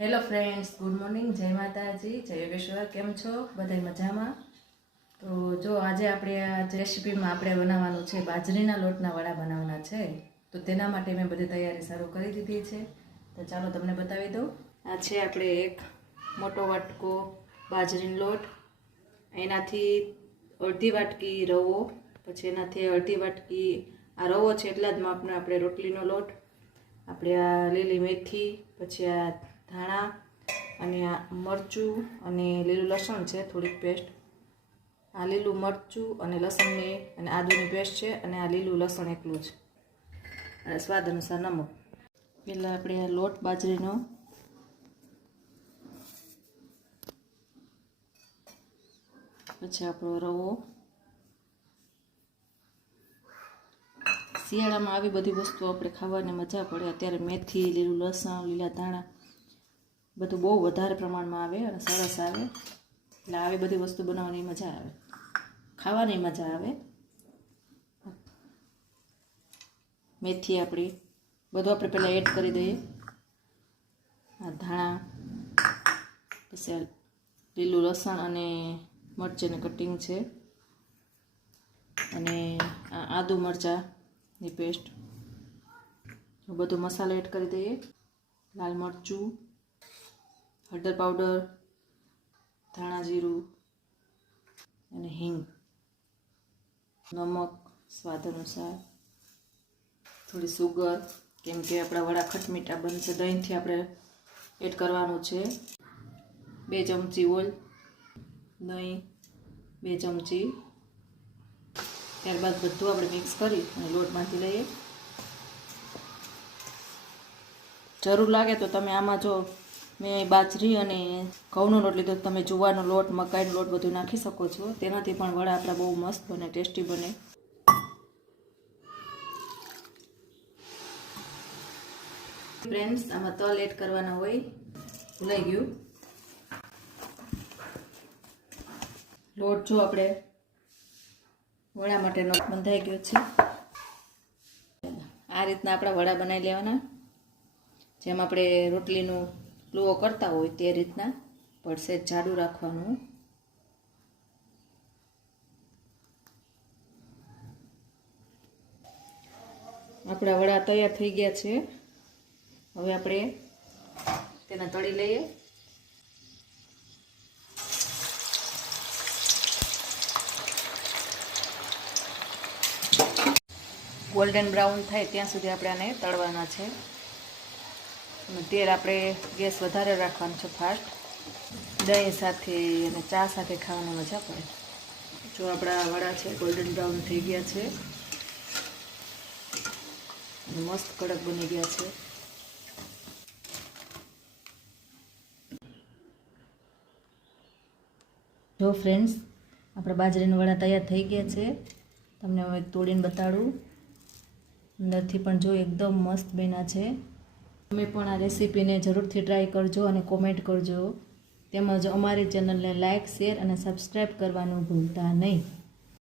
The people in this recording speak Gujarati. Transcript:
હેલો ફ્રેન્ડ્સ, ગુડ મોર્નિંગ, જય માતાજી, જય યોગેશ્વર. કેમ છો બધાય? મજામાં? તો જો આજે આપણે આ રેસીપીમાં આપણે બનાવવાનું છે બાજરીના લોટના વડા બનાવવાના છે. તો તેના માટે મેં બધી તૈયારી શરૂ કરી દીધી છે. તો ચાલો તમને બતાવી દઉં. આ છે આપણે એક મોટો વાટકો બાજરીનો લોટ, એનાથી અડધી વાટકી રવો, પછી એનાથી અડધી વાટકી આ રવો છે એટલા જ માપનો આપણે રોટલીનો લોટ, આપણે આ લીલી મેથી, પછી આ ધાણા અને આ મરચું અને લીલું લસણ છે થોડીક પેસ્ટ, આ લીલું મરચું અને લસણની અને આદુની પેસ્ટ છે, અને આ લીલું લસણ એકલું છે, અને સ્વાદ અનુસાર નમક. પહેલાં આપણે આ લોટ બાજરીનો પછી આપણો રવો. શિયાળામાં આવી બધી વસ્તુઓ આપણે ખાવાની મજા પડે. અત્યારે મેથી, લીલું લસણ, લીલા ધાણા બધું બહુ વધારે પ્રમાણમાં આવે અને સરસ આવે, એટલે આવી બધી વસ્તુ બનાવવાની મજા આવે, ખાવાની મજા આવે. મેથી આપણી બધું આપણે પહેલાં એડ કરી દઈએ. આ ધાણા, પછી લીલું લસણ અને મરચાંની કટિંગ છે, અને આ આદુ મરચાંની પેસ્ટ, બધું મસાલો એડ કરી દઈએ. લાલ મરચું, હળદર પાવડર, ધાણા જીરું અને હિંગ, નમક સ્વાદ અનુસાર, થોડી સુગર, કેમ કે આપણા વડા ખટમીઠા બનશે. દહીંથી આપણે એડ કરવાનું છે. 2 ચમચી ઓઇલ, દહીં 2 ચમચી. ત્યારબાદ બધું આપણે મિક્સ કરી અને લોટ બાંધી લઈએ. જરૂર લાગે તો તમે આમાં જો મેં બાજરી અને ઘઉંનો લોટ લીધો, તમે જુવારનો લોટ, મકાઈનો લોટ બધું નાખી શકો છો. તેનાથી પણ વડા આપણા બહુ મસ્ત બને, ટેસ્ટી બને. ફ્રેન્ડ્સ, આમાં તલ એડ કરવાના હોય, ભૂલાઈ ગયું. લોટ જો આપણે વડા માટેનો બંધાઈ ગયો છે. આ રીતના આપણા વડા બનાવી લેવાના, જેમ આપણે રોટલીનું લુઓ કરતા હોય તે રીતના, પણ સહેજ જાડું રાખવાનું. આપણા વડા તૈયાર થઈ ગયા છે. હવે આપણે તેને તળી લઈએ. ગોલ્ડન બ્રાઉન થાય ત્યાં સુધી આપણે આને તળવાના છે. અને તેલ આપણે ગેસ વધારે રાખવાનું છે, ફાસ્ટ. દહીં સાથે અને ચા સાથે ખાવાની મજા પડે. જો આપણા વડા છે ગોલ્ડન બ્રાઉન થઈ ગયા છે, અને મસ્ત કડક બની ગયા છે. જો ફ્રેન્ડ્સ, આપણા બાજરીના વડા તૈયાર થઈ ગયા છે. તમને હવે તોડીને બતાડું. અંદરથી પણ જો એકદમ મસ્ત બન્યા છે. તમે પણ આ રેસીપીને જરૂરથી ટ્રાય કરજો અને કોમેન્ટ કરજો. તેમજ અમારી ચેનલને લાઇક, શેર અને સબસ્ક્રાઈબ કરવાનું ભૂલતા નહીં.